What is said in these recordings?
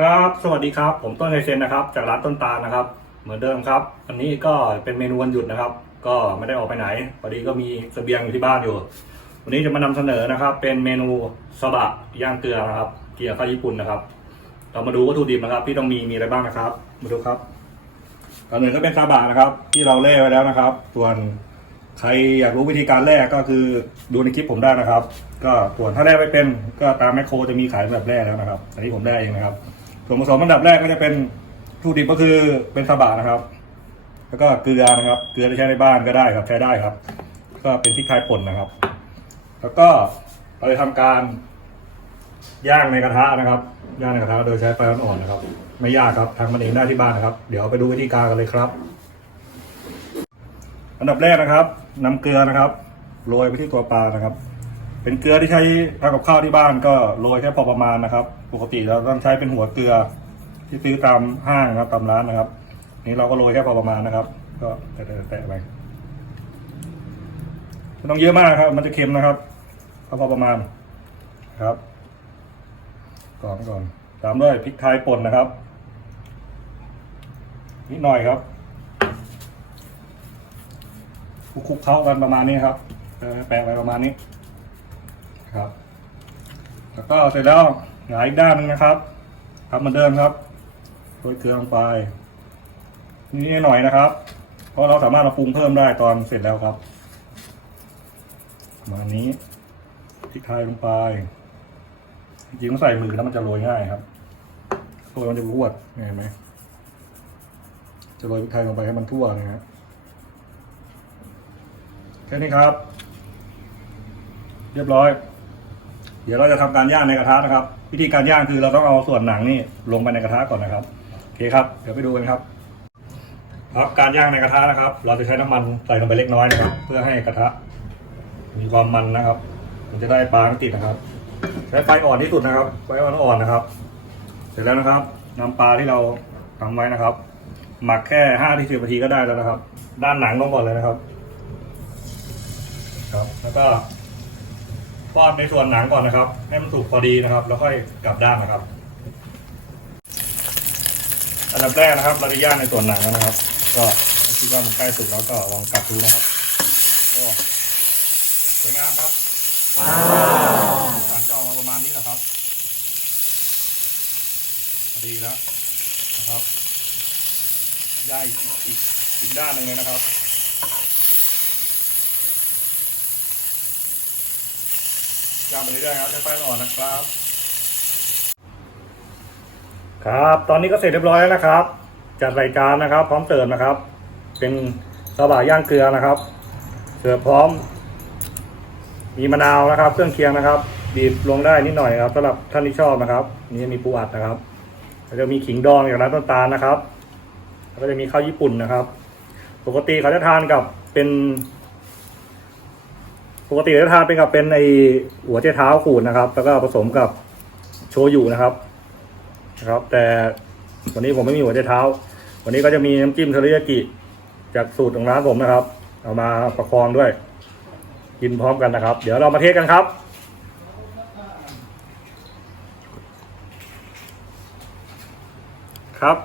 ครับ สวัสดีครับ ผมต้นไฮเซนนะครับ จากร้านต้นตาลนะครับ เหมือนเดิมครับ อันนี้ก็เป็นเมนูวันหยุดนะครับ ก็ไม่ได้ออกไปไหน พอดีก็มีเสบียงอยู่ที่บ้านอยู่ วันนี้จะมานำเสนอนะครับ เป็นเมนูซาบะย่างเกลือนะครับ เกี๊ยวข้าวญี่ปุ่นนะครับ เรามาดูวัตถุดิบนะครับ ที่ต้องมีมีอะไรบ้างนะครับ มาดูครับก่อนอื่นก็เป็นซาบะนะครับ ที่เราเล่ไว้แล้วนะครับ ส่วนใครอยากรู้วิธีการแล่ก็คือดูในคลิปผมได้นะครับ ก็ส่วนถ้าแล่ไม่เป็นก็ตามแมคโครจะมีขายแบบแล่แล้วนะครับ อันนี้ผมแล่เองนะครับ ส่วนผสมอันดับแรกก็จะเป็นวัตถุดิบก็คือเป็นซาบะนะครับ แล้วก็เกลือนะครับ เกลือที่ใช้ในบ้านก็ได้ครับใช้ได้ครับ ก็เป็นพริกไทยป่นนะครับ แล้วก็เราจะทำการย่างในกระทะนะครับ ย่างในกระทะโดยใช้ไฟอ่อนๆนะครับ ไม่ยากครับทำมันเองได้ที่บ้านนะครับ เดี๋ยวไปดูวิธีการกันเลยครับ อันดับแรกนะครับนำเกลือนะครับโรยไปที่ตัวปลานะครับ เป็นเกลือที่ใช้ทำกับข้าวที่บ้านก็โรยแค่พอประมาณนะครับ ปกติเราต้องใช้เป็นหัวเกลือที่ซื้อตามห้างนะครับตามร้านนะครับ นี่เราก็โรยแค่พอประมาณนะครับ ก็แตะๆไปไม่ต้องเยอะมากครับ มันจะเค็มนะครับพอประมาณครับก่อนก่อนตามด้วยพริกไทยป่นนะครับ นิดหน่อยครับคลุกๆเข้ากันประมาณนี้ครับแปะไว้ประมาณนี้ ครับ แล้วก็เสร็จแล้วหงายอีกด้านหนึงนะครับทำเหมือนเดิมครับโรยเกลือลงไปนี่หน่อยนะครับ เพราะเราสามารถมาปรุงเพิ่มได้ตอนเสร็จแล้วครับมานี้พริกไทยลงไปจริงๆใส่มือแล้วมันจะโรยง่ายครับโรยมันจะรวดเห็นไหมจะโรยพริกไทยลงไปให้มันทั่วนะฮะแค่นี้ครับ เรียบร้อย เดี๋ยวเราจะทำการย่างในกระทะนะครับ วิธีการย่างคือเราต้องเอาส่วนหนังนี่ลงไปในกระทะก่อนนะครับโอเคครับ เดี๋ยวไปดูกันครับ ครับการย่างในกระทะนะครับ เราจะใช้น้ำมันใส่ลงไปเล็กน้อยนะครับ เพื่อให้กระทะ มีความมันนะครับ มันจะได้ปลาไม่ติดนะครับ ใช้ไฟอ่อนที่สุดนะครับ ไฟอ่อนๆนะครับ เสร็จแล้วนะครับนำปลาที่เราทำไว้นะครับหมักแค่ห้าที่สิบนาทีก็ได้แล้วนะครับ ด้านหนังลงก่อนเลยนะครับ ครับ แล้วก็ ทอดในส่วนหนังก่อนนะครับ ให้มันสุกพอดีนะครับ แล้วค่อยกลับด้านนะครับ อันดับแรกนะครับเราจะย่างในส่วนหนังนะครับ ก็คิดว่ามันใกล้สุกแล้วก็ลองกลับดูนะครับโอ้สวยงามครับสันจะออกมาประมาณนี้แหละครับพอดีแล้วนะครับย่างอีกอีกด้านหนึ่งเลยนะครับ ย่างไปเรื่อยๆครับใช้ไฟอ่อนนะครับ ครับ ตอนนี้ก็เสร็จเรียบร้อยแล้วนะครับ จัดรายการนะครับ พร้อมเสิร์ฟนะครับ เป็นสบะย่างเกลือนะครับเสิร์ฟพร้อม มีมะนาวนะครับ เครื่องเคียงนะครับบีบลงได้นิดหน่อยครับสำหรับท่านที่ชอบนะครับ นี่มีปูอัดนะครับแล้วจะมีขิงดองจากร้านต้นตาลนะครับ แล้วก็จะมีข้าวญี่ปุ่นนะครับ ปกติเขาจะทานกับเป็น กติจะทานเป็นกับเป็นไอหัวเจ้เท้าขูดนะครับ แล้วก็ผสมกับโชยุนะครับนะครับ แต่วันนี้ผมไม่มีหัวเจ้เท้า วันนี้ก็จะมีน้ำจิ้มเทอริยากิจากสูตรของร้านผมนะครับ เอามาประคองด้วย กินพร้อมกันนะครับ เดี๋ยวเรามาเทสกันครับครับ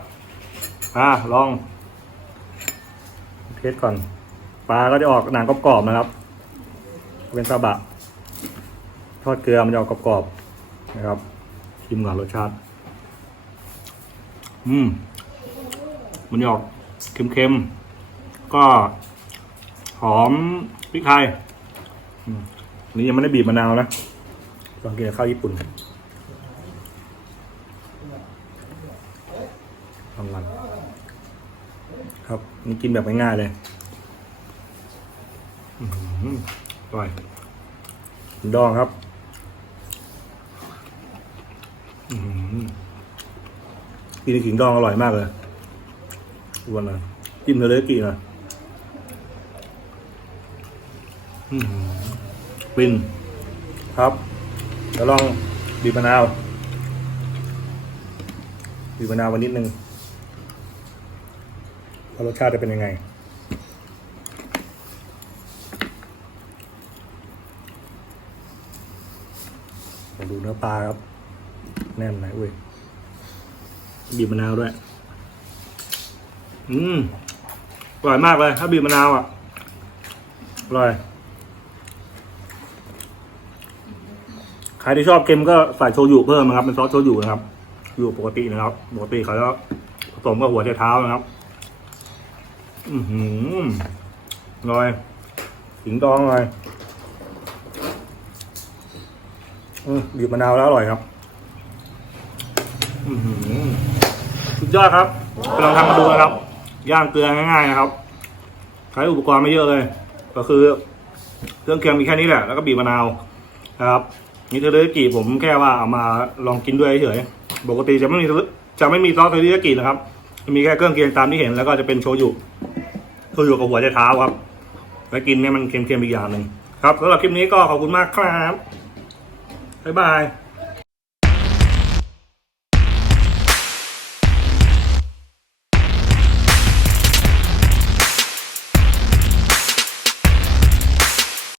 อ่าลองเทสก่อนปลาก็จะออกหนังกรอบๆนะครับ เป็นซาบะ ทอดเกลือมันจะออกกรอบๆนะครับชิมก่อนรสชาติ อืม มันออกเค็มๆ ก็หอมพริกไทยอันนี้ยังไม่ได้บีบมะนาวนะลองกินกับข้าวญี่ปุ่นทำมันครับนี่กินแบบง่ายๆเลย อืมอ ร่อยดองครับอืมกินขิงดองอร่อยมากเลยวันเลยจิ้มเทอร์เรกินะอืมฟินครับเดี๋ยวลองบีบมะนาวบีบมะนาววันนิดนึงว่ารสชาติจะเป็นยังไง มาดูเนื้อปลาครับ แน่นไหนอุ้ยบีบมะนาวด้วย อืมอร่อยมากเลย ถ้าบีบมะนาวอะอร่อย ใครที่ชอบเค็มก็ใส่โชยุเพิ่มนะครับ เป็นซอสโชยุนะครับ อยู่ปกตินะครับ ปกติเขาจะผสมกับหัวเท้านะครับ อือหืออร่อยถิงดองเลยอืม บีบมะนาวแล้วอร่อยครับสุดยอดครับไปลองทำมาดูนะครับ ย่างเกลือง่ายๆนะครับ ใช้อุปกรณ์ไม่เยอะเลย ก็คือ เครื่องเคียงมีแค่นี้แหละ แล้วก็บีบมะนาวนะครับ นี่เทอริยากิผมแค่ว่าเอามาลองกินด้วยเฉยๆปกติจะไม่มีจะไม่มีซอสเทอริยากินะครับมีแค่เครื่องเคียงตามที่เห็นแล้วก็จะเป็นโชยุโชยุกับหัวใจเท้าครับไว้กินเนี่ยมันเค็มๆอีกอย่างหนึ่งครับสำหรับคลิปนี้ก็ขอบคุณมากครับ บ๊ายบาย